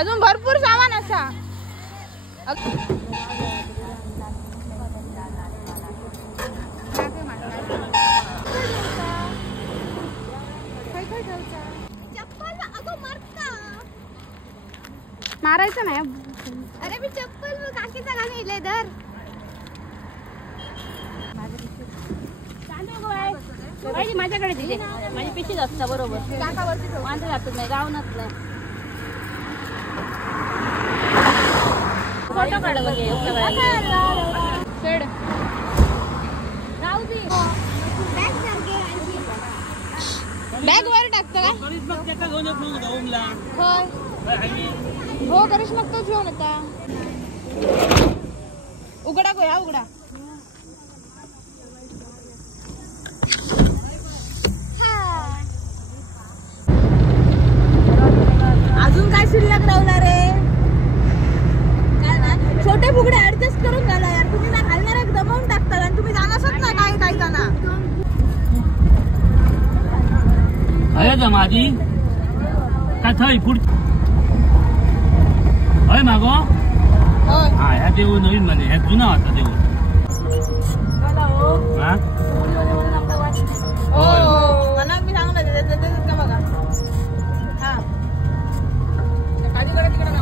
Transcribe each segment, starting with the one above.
अजून भरपूर सामान असा मारायचं नाही. अरे मी चप्पल काकीचा घालून इले धर. माझ्याकडे दिले माझी पिशीच असता बरोबर वांदे जातात नाही गावनात नाही. फोटो काढ बघे बॅग वर टाकतं का हो करीश मग तोच घेऊन होता. उघडा गोया उघडा. अजून काय शिल्लक राहणार रे काय ना छोटे फुगडे ऍडजस्ट करून घाला यार. तुम्ही ना घालणार दमवून टाकतात आणि तुम्ही जाणारच ना काय काय जाणार आहे का माझी काय थंय पुढ होय मागो हा ह्या देऊ नवीन मध्ये ह्या जुना होता देऊ मनात मी सांगू का बघा हा काजीकडे तिकडे ना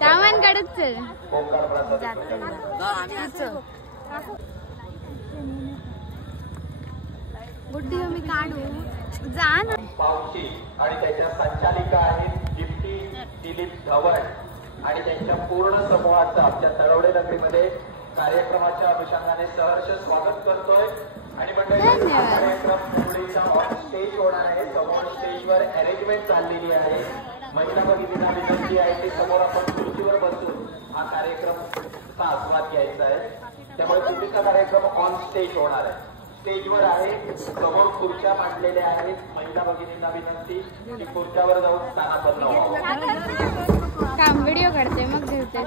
सामान काढत चल बुड्डी मी काढू जा ना. पावशी आणि त्याच्या संचालिका आहेत जिप्ती दिलीप धवन आणि त्यांच्या पूर्ण समूहाचं आमच्या तळवडे नगरीमध्ये कार्यक्रमाच्या अनुषंगाने सहर्ष स्वागत करतोय. आणि मंडळी कार्यक्रम मुंबईचा ऑन स्टेज होणार आहे. समोर स्टेजवर अरेंजमेंट चाललेली आहे. महिला भगिनींना विनंती आहे की समोर आपण खुर्चीवर बसून हा कार्यक्रमचा आस्वाद घ्यायचा आहे. त्यामुळे चुकीचा कार्यक्रम ऑन स्टेज होणार आहे. स्टेजवर आहे समोर खुर्च्या मांडलेल्या आहेत. महिला भगिनींना विनंती की खुर्च्यावर जाऊन स्थानापन्न व्हावं. काम व्हिडिओ काढते मग घेते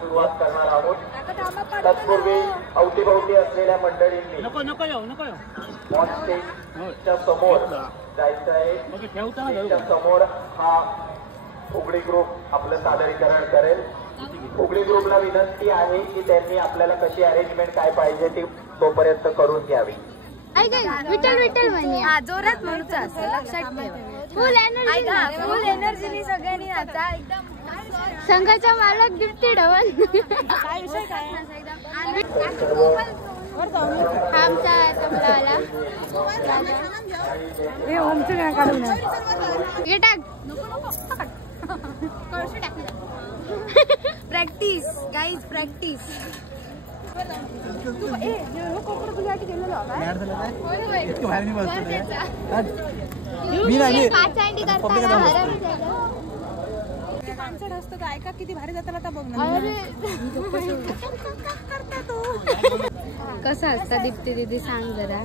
सुरुवात करणार आहोत. तत्पूर्वी अवतीभवती असलेल्या मंडळींनी ऑन स्टेजच्या समोर जायचं आहे. स्टेजच्या समोर हा फुगडी ग्रुप आपलं सादरीकरण करेल. फुगडी ग्रुपला विनंती आहे की त्यांनी आपल्याला कशी अरेंजमेंट काय पाहिजे ती तोपर्यंत करून घ्यावी. विठ्ठल विठ्ठल म्हणूया जोरात म्हणूच असं लक्षात ठेवा. फुल एनर्जी सगळ्यांनी आता एकदम संघाचा मालक दिप्ती धवन काय विषय काय आमचा तबलावाला हे ओमचं काय काढू ना हे टाक प्रॅक्टिस गाईज प्रॅक्टिस. ऐका किती भारी जाताना आता बघ कसा असता दीप्ती दीदी सांग जरा.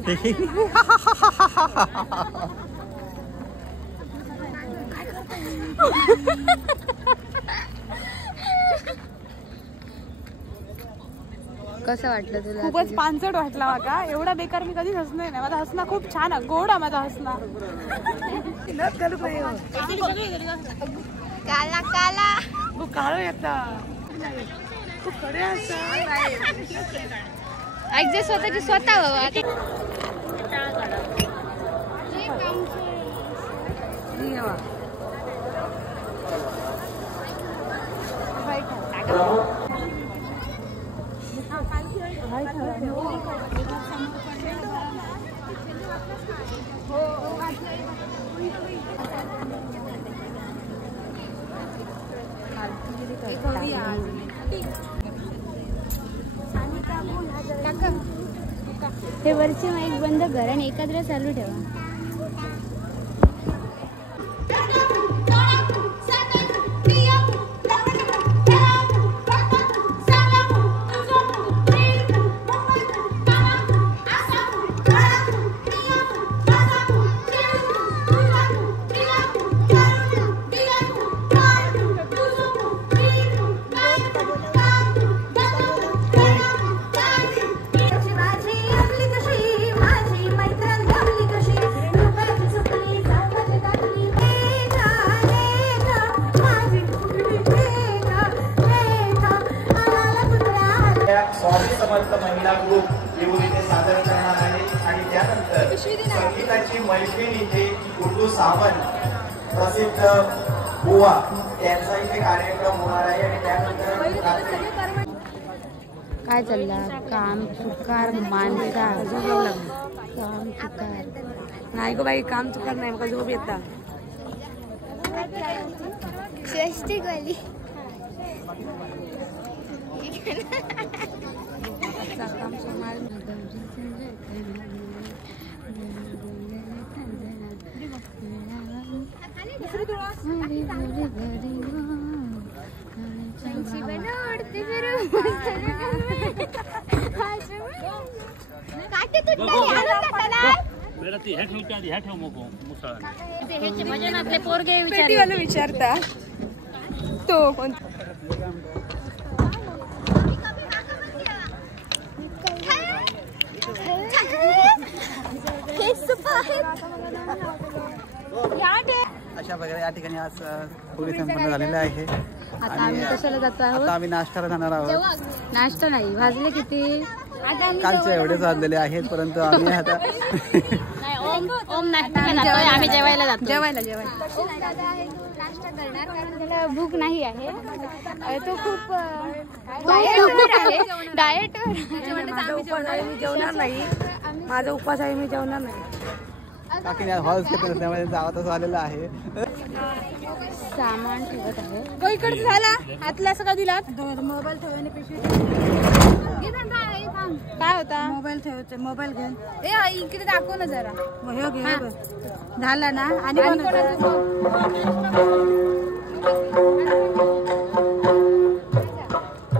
कसं वाटलं तुला? खूपच पानसट वाटला माका. एवढा बेकार मी कधीच हसणार नाही. माझा हसना खूप छान आहे. गोड आहे माझा हसना. काला काला काळ येता खूप कडे ऐक स्वतःची स्वतः बाबा. हे वरची माईक बंद कर आणि एकत्र चालू ठेवा. महिला ग्रुप येऊन इथे सादर करणार आहे आणि त्यानंतर संगीताची मैफिल इथे गुड्डू सावंत प्रसिद्ध बुवा यांचा इथे कार्यक्रम होणार आहे आणि त्यानंतर काय चाललं काम चुकार माणसा काम चुकार नाही गो बाई काम चुकार नाही मग झोप येता स्वस्तिक वाली भजनातले पोरगे विचारता तो कोण अशा प्रकारे या ठिकाणी आज पूर्वी संपन्न झालेलं आहे. आता आम्ही कशाला जातो आहोत? आता आम्ही नाश्त्याला जाणार आहोत. नाश्ता नाही वाजले किती? कालचे एवढेच वाजलेले आहेत परंतु आम्ही आता ओम नाश्ता आम्ही जेवायला जातो. जेवायला नाश्ता करणार कारण त्याला भूक नाही आहे. तो खूप डाएटवर मी जेवणार नाही. माझा उपवास आहे मी जेवणार नाही. काकीने हॉल त्यामुळे जावतच आलेलं आहे. सामान ठेवत आहे. इकडे झाला हातला सगळा दिला मोबाईल ठेवायने पिशवी काय होता मोबाईल ठेवायचे मोबाईल घेऊन इकडे दाखव ना जरा झाला ना आणि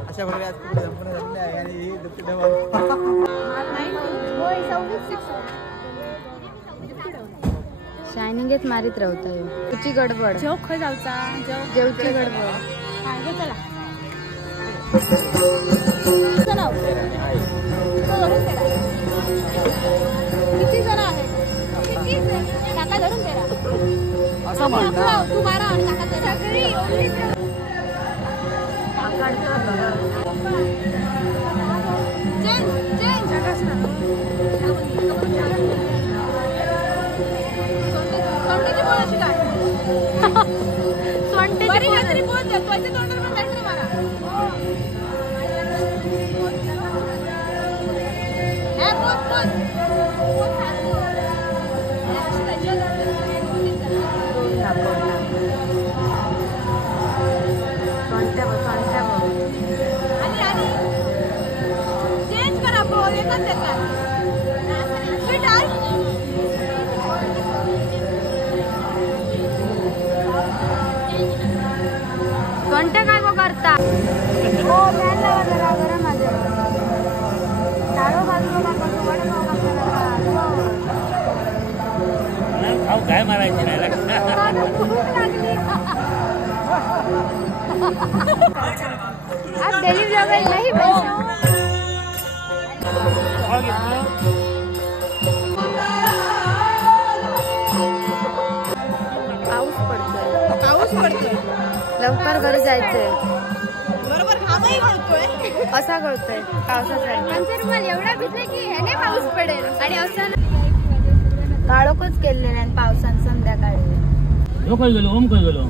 अशा प्रकारे आज संपूर्ण झालेले आहे आणि ही शायनिंगच मारीत राहतोय. तुझी गडबड जेव खय जाऊचा जेवची गडबड चला किती जण आहे काका धरून तेरा असं म्हणणं तू मारा आणि काका सगळी कोणत्या काय गो करता हो जरा गरम माझे काय मारायची आप डेली ब्लॉगर नहीं बनो. पाऊस पडतोय लवकर घरी जायचंय. बरोबर घामही गळतोय असा गळतोय पावसाचा. पण मला एवढा भिजले की ह्याने पाऊस पडेल आणि असं काळोखच केले नाही पावसान संध्याकाळी. गेलो ओम काय गेलो